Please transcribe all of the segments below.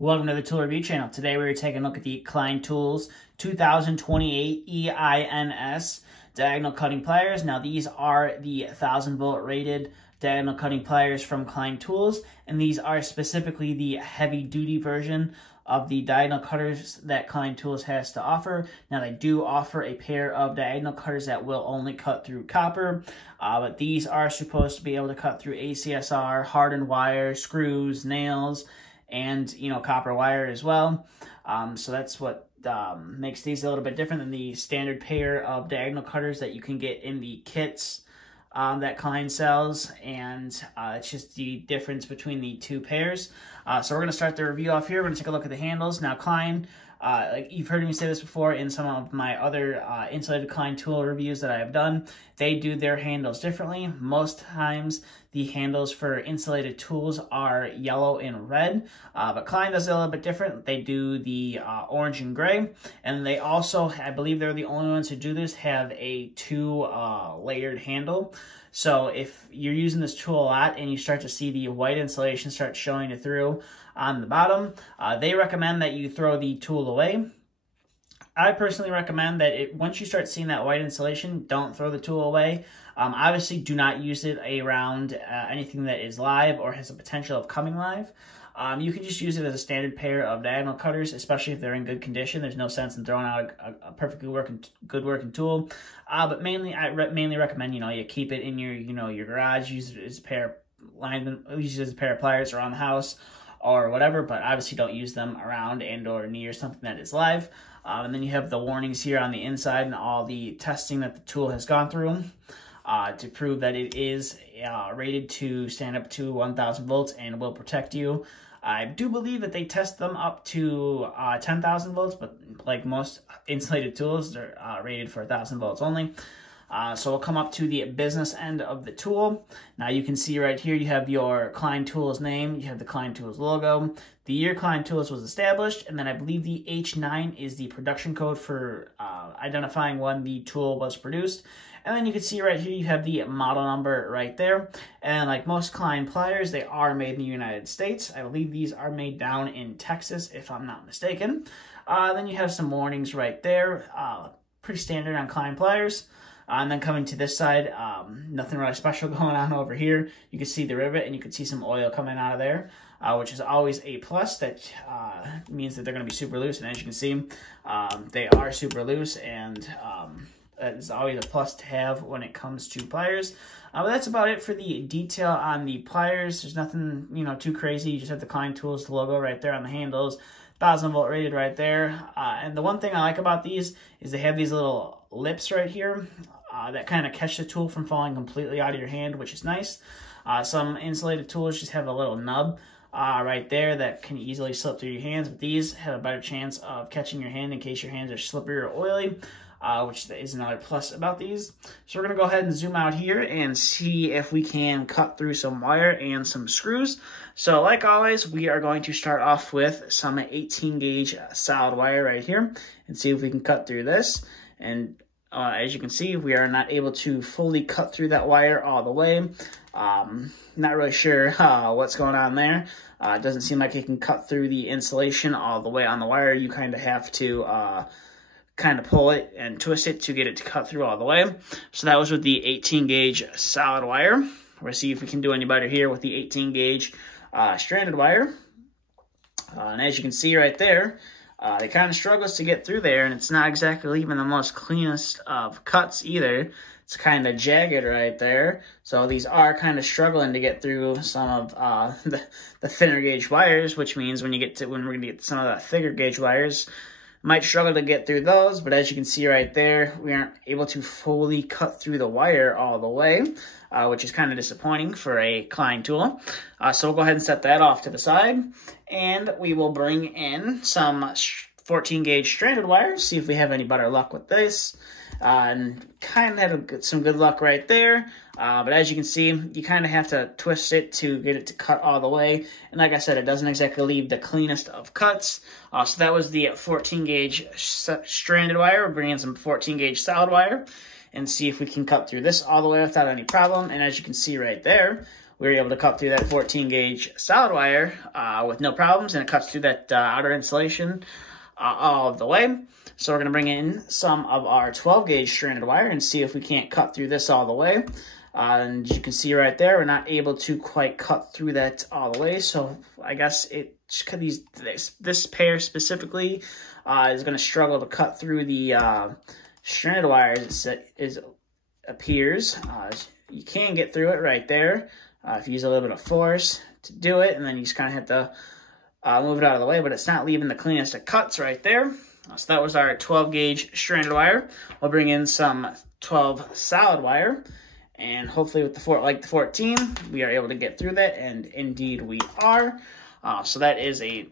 Welcome to the Tool Review channel. Today we're taking a look at the Klein Tools 2028 EINS Diagonal Cutting Pliers. Now these are the 1000-volt rated diagonal cutting pliers from Klein Tools, and these are specifically the heavy-duty version of the diagonal cutters that Klein Tools has to offer. Now they do offer a pair of diagonal cutters that will only cut through copper, but these are supposed to be able to cut through ACSR, hardened wire, screws, nails, and copper wire as well. So that's what makes these a little bit different than the standard pair of diagonal cutters that you can get in the kits that Klein sells, and it's just the difference between the two pairs. So we're going to start the review off here. We're going to take a look at the handles. Now Klein, like you've heard me say this before in some of my other insulated Klein tool reviews that I have done, they do their handles differently. Most times the handles for insulated tools are yellow and red, but Klein does it a little bit different. They do the orange and gray, and they also, I believe they're the only ones who do this, have a layered handle. So if you're using this tool a lot and you start to see the white insulation start showing it through on the bottom, they recommend that you throw the tool away. I personally recommend that once you start seeing that white insulation, don't throw the tool away. Obviously, do not use it around anything that is live or has the potential of coming live. You can just use it as a standard pair of diagonal cutters, especially if they're in good condition. There's no sense in throwing out a perfectly good working tool. But mainly, I mainly recommend you keep it in your garage. Use it as a pair of pliers around the house or whatever. But obviously, don't use them around or near something that is live. And then you have the warnings here on the inside and all the testing that the tool has gone through to prove that it is rated to stand up to 1000 volts and will protect you. I do believe that they test them up to 10,000 volts, but like most insulated tools, they're rated for 1000 volts only. So we'll come up to the business end of the tool. Now you can see right here, you have your Klein Tools name, you have the Klein Tools logo, the year Klein Tools was established, and then I believe the H9 is the production code for identifying when the tool was produced. And then you can see right here, you have the model number right there. And like most Klein pliers, they are made in the United States. I believe these are made down in Texas, if I'm not mistaken. Then you have some warnings right there. Pretty standard on Klein pliers. And then coming to this side, nothing really special going on over here. You can see the rivet and you can see some oil coming out of there, which is always a plus. That means that they're going to be super loose. And as you can see, they are super loose, and it's always a plus to have when it comes to pliers. But that's about it for the detail on the pliers. There's nothing too crazy. You just have the Klein Tools logo right there on the handles. 1000 volt rated right there. And the one thing I like about these is they have these little lips right here that kind of catch the tool from falling completely out of your hand, which is nice. Some insulated tools just have a little nub right there that can easily slip through your hands, but these have a better chance of catching your hand in case your hands are slippery or oily, which is another plus about these. So we're going to go ahead and zoom out here and see if we can cut through some wire and some screws. So like always, we are going to start off with some 18 gauge solid wire right here and see if we can cut through this. And as you can see, we are not able to fully cut through that wire all the way. Not really sure what's going on there. It doesn't seem like it can cut through the insulation all the way on the wire. You kind of have to kind of pull it and twist it to get it to cut through all the way. So that was with the 18 gauge solid wire. We're going to see if we can do any better here with the 18 gauge stranded wire. And as you can see right there, it kind of struggles to get through there, and it's not exactly even the most cleanest of cuts either. It's kind of jagged right there. So these are kind of struggling to get through some of the thinner gauge wires, which means when we're going to get some of the thicker gauge wires, might struggle to get through those. But as you can see right there, we aren't able to fully cut through the wire all the way, which is kind of disappointing for a Klein tool. So we'll go ahead and set that off to the side, and we will bring in some 14 gauge stranded wire, see if we have any better luck with this. And kind of had some good luck right there. But as you can see, you kind of have to twist it to get it to cut all the way. And like I said, it doesn't exactly leave the cleanest of cuts. So that was the 14 gauge stranded wire. We're bringing in some 14 gauge solid wire and see if we can cut through this all the way without any problem. And as you can see right there, we were able to cut through that 14 gauge solid wire with no problems, and it cuts through that outer insulation all of the way. So we're going to bring in some of our 12 gauge stranded wire and see if we can't cut through this all the way. And you can see right there, we're not able to quite cut through that all the way. So I guess this pair specifically is going to struggle to cut through the stranded wires. It appears you can get through it right there if you use a little bit of force to do it, and then you just kind of have to move it out of the way, but it's not leaving the cleanest of cuts right there. So that was our 12 gauge stranded wire. We'll bring in some 12 solid wire, and hopefully with the 14, we are able to get through that, and indeed we are. So that is a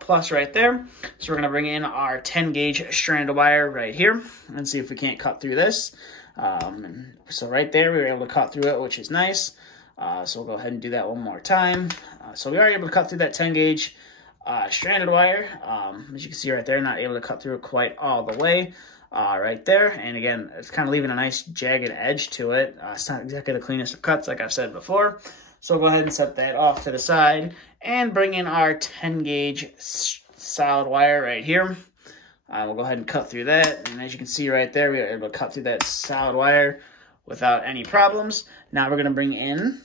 plus right there. So we're going to bring in our 10 gauge stranded wire right here and see if we can't cut through this. So right there, we were able to cut through it, which is nice. So we'll go ahead and do that one more time. So we are able to cut through that 10 gauge stranded wire. As you can see right there, not able to cut through it quite all the way right there. And again, it's kind of leaving a nice jagged edge to it. It's not exactly the cleanest of cuts, like I've said before. So we'll go ahead and set that off to the side and bring in our 10 gauge solid wire right here. We'll go ahead and cut through that. And as you can see right there, we were able to cut through that solid wire without any problems. Now we're going to bring in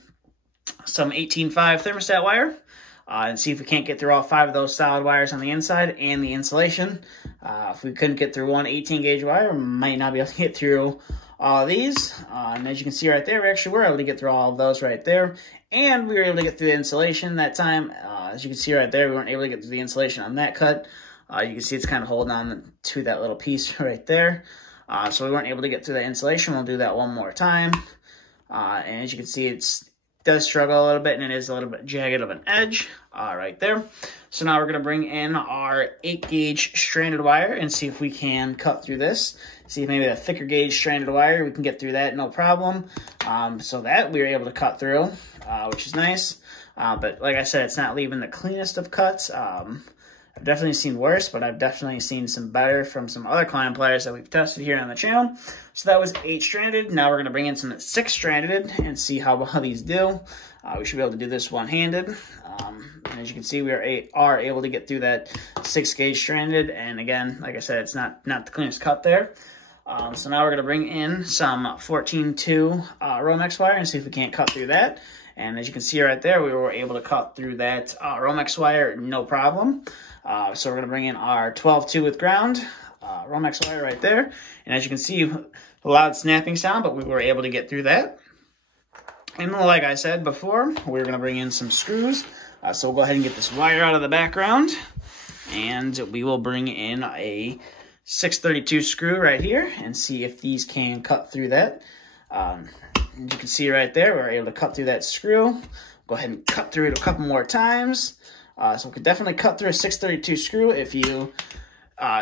some 18.5 thermostat wire and see if we can't get through all 5 of those solid wires on the inside and the insulation. If we couldn't get through one 18 gauge wire, we might not be able to get through all of these. And as you can see right there, we actually were able to get through all of those right there. And we were able to get through the insulation that time. As you can see right there, we weren't able to get through the insulation on that cut. You can see it's kind of holding on to that little piece right there. So we weren't able to get through the insulation. We'll do that one more time. And as you can see, it does struggle a little bit, and it is a little bit jagged of an edge right there. So now we're going to bring in our 8 gauge stranded wire and see if we can cut through this. See if maybe a thicker gauge stranded wire, we can get through that, no problem. So that we were able to cut through, which is nice. But like I said, it's not leaving the cleanest of cuts. I've definitely seen worse, but I've definitely seen some better from some other Klein pliers that we've tested here on the channel. So that was 8 stranded. Now we're going to bring in some 6 stranded and see how well these do. We should be able to do this one-handed. And as you can see, we are able to get through that 6 gauge stranded. And again, like I said, it's not the cleanest cut there. So now we're going to bring in some 14.2 Romex wire and see if we can't cut through that. And as you can see right there, we were able to cut through that Romex wire, no problem. So we're going to bring in our 12.2 with ground Romex wire right there. And as you can see, a loud snapping sound, but we were able to get through that. And like I said before, we're going to bring in some screws. So we'll go ahead and get this wire out of the background. And we will bring in a 632 screw right here and see if these can cut through that. As you can see right there, we're able to cut through that screw. Go ahead and cut through it a couple more times. So we could definitely cut through a 632 screw if you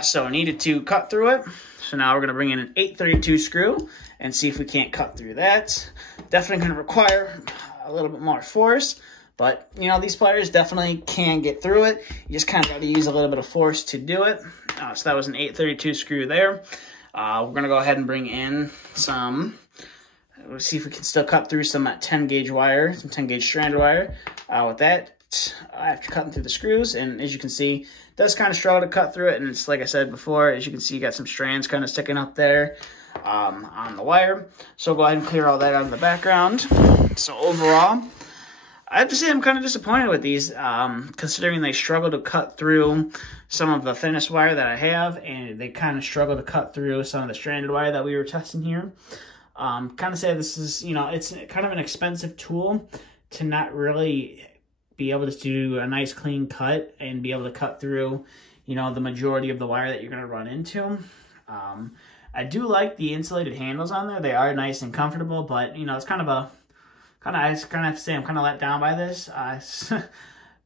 so needed to cut through it. So now we're going to bring in an 832 screw and see if we can't cut through that. Definitely going to require a little bit more force, but you know, these pliers definitely can get through it. You just kind of got to use a little bit of force to do it. So that was an 832 screw there. We're going to go ahead and bring in some, we'll see if we can still cut through some 10 gauge wire, some 10 gauge stranded wire with that. After cutting through the screws, and as you can see, it does kind of struggle to cut through it, and it's like I said before, as you can see, you got some strands kind of sticking up there on the wire. So we'll go ahead and clear all that out of the background. So overall, I have to say I'm kind of disappointed with these, considering they struggle to cut through some of the thinnest wire that I have, and they kind of struggle to cut through some of the stranded wire that we were testing here. Kind of say this is, you know, it's kind of an expensive tool to not really be able to do a nice clean cut and be able to cut through, you know, the majority of the wire that you're going to run into. I do like the insulated handles on there. They are nice and comfortable, but, you know, it's I just kind of have to say I'm kind of let down by this.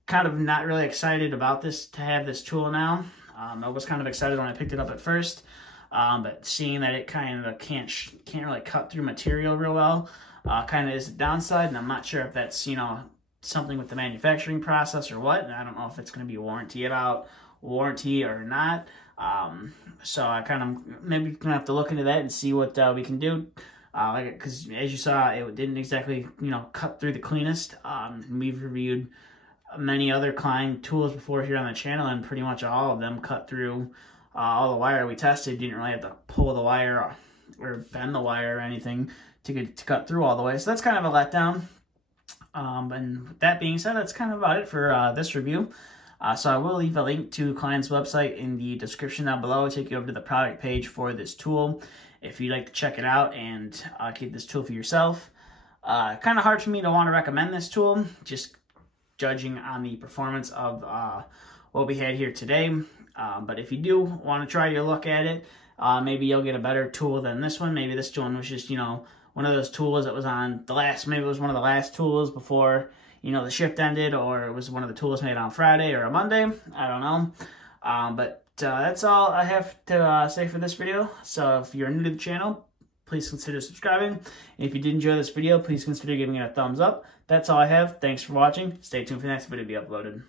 Kind of not really excited about this, to have this tool now. I was kind of excited when I picked it up at first, but seeing that it kind of can't really cut through material real well, kind of is a downside, and I'm not sure if that's, you know, something with the manufacturing process or what, and I don't know if it's going to be warranty or not. So I kind of maybe gonna have to look into that and see what we can do because as you saw, it didn't exactly, you know, cut through the cleanest. We've reviewed many other Klein tools before here on the channel, and pretty much all of them cut through all the wire we tested. Didn't really have to pull the wire or bend the wire or anything to cut through all the way. So that's kind of a letdown. And with that being said, that's kind of about it for this review. So I will leave a link to Klein's website in the description down below. It'll take you over to the product page for this tool if you'd like to check it out and keep this tool for yourself. Kind of hard for me to want to recommend this tool, just judging on the performance of what we had here today. But if you do want to try your look at it, maybe you'll get a better tool than this one. Maybe this one was just, you know, one of those tools that was on the last, maybe it was one of the last tools before, you know, the shift ended, or it was one of the tools made on Friday or a Monday. I don't know. But that's all I have to say for this video. So if you're new to the channel, please consider subscribing. And if you did enjoy this video, please consider giving it a thumbs up. That's all I have. Thanks for watching. Stay tuned for the next video to be uploaded.